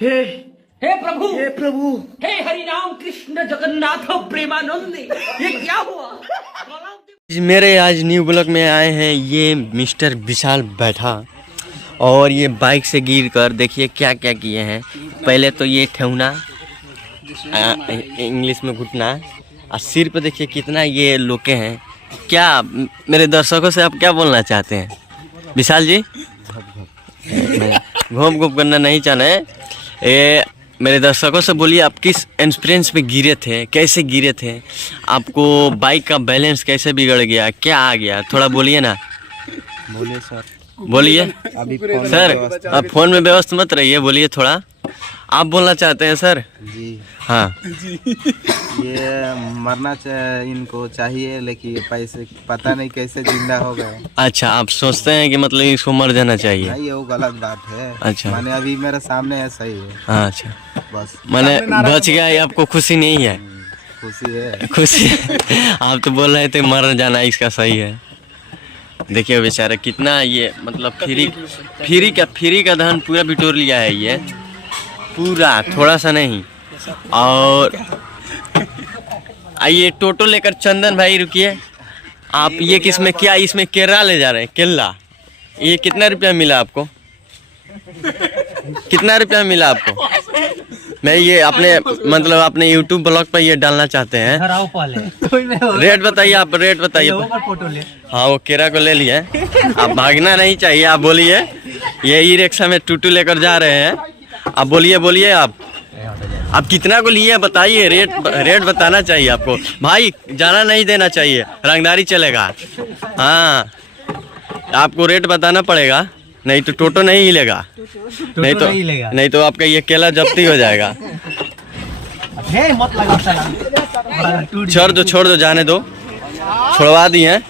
हे हे प्रभु, हे प्रभु, हे हरि राम कृष्ण जगन्नाथ प्रेमानंद, ये क्या हुआ? मेरे आज न्यू ब्लॉक में आए हैं ये मिस्टर विशाल बैठा और ये बाइक से गिर कर देखिए क्या क्या किए हैं। पहले तो ये ठेहुना इंग्लिश में घुटना और सिर पे देखिए कितना ये लोके हैं। क्या मेरे दर्शकों से आप क्या बोलना चाहते हैं विशाल जी? घूम घूम करना नहीं चाहना है। ये मेरे दर्शकों से बोलिए आप किस एक्सपीरियंस पे गिरे थे, कैसे गिरे थे, आपको बाइक का बैलेंस कैसे बिगड़ गया, क्या आ गया, थोड़ा बोलिए ना। बोलिए सर। बोलिए अभी सर, आप फोन में व्यस्त मत रहिए, बोलिए थोड़ा। आप बोलना चाहते हैं सर? जी हाँ ये मरना इनको चाहिए लेकिन ये पैसे पता नहीं कैसे जिंदा हो गए। अच्छा, आप सोचते हैं कि मतलब इसको मर जाना चाहिए? नहीं वो गलत बात है। अच्छा। माने अभी मेरे सामने है, सही है। हाँ अच्छा, बस मैंने बच गया, ये आपको खुशी नहीं है? खुशी है। खुशी आप तो बोल रहे थे मर जाना इसका सही है। देखिए बेचारा कितना ये मतलब फ्री का धन पूरा बिटोर लिया है ये, पूरा, थोड़ा सा नहीं। और आइए टोटो लेकर चंदन भाई रुकिए। आप ये किसमें क्या इसमें केरला ले जा रहे हैं? केरला। ये कितना रुपया मिला आपको? कितना रुपया मिला आपको? मैं ये अपने मतलब अपने YouTube ब्लॉग पर ये डालना चाहते हैं। रेट बताइए, आप रेट बताइए। हाँ वो केरा को ले लिए, आप भागना नहीं चाहिए। आप बोलिए, ये ई रिक्शा में टूटू लेकर जा रहे हैं। आप बोलिए आप कितना को लिए बताइए। रेट बताना चाहिए आपको भाई, जाना नहीं देना चाहिए, रंगदारी चलेगा। हाँ आपको रेट बताना पड़ेगा, नहीं तो टोटो नहीं हिलेगा, नहीं तो आपका ये केला जब्ती हो जाएगा। छोड़ दो जाने दो, छुड़वा दिए हैं।